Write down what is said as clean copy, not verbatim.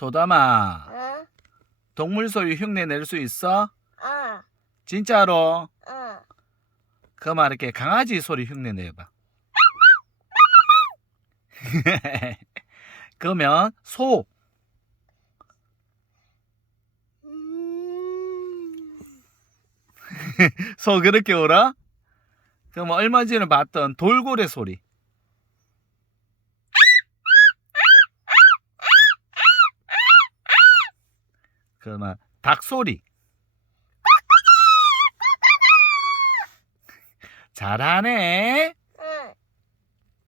도담아, 응? 동물 소리 흉내 낼 수 있어? 응. 진짜로? 응. 그만 이렇게 강아지 소리 흉내 내봐. 그러면 소. 소 그렇게 울어? 그럼 얼마 전에 봤던 돌고래 소리. 그러면 닭 소리. 잘하네.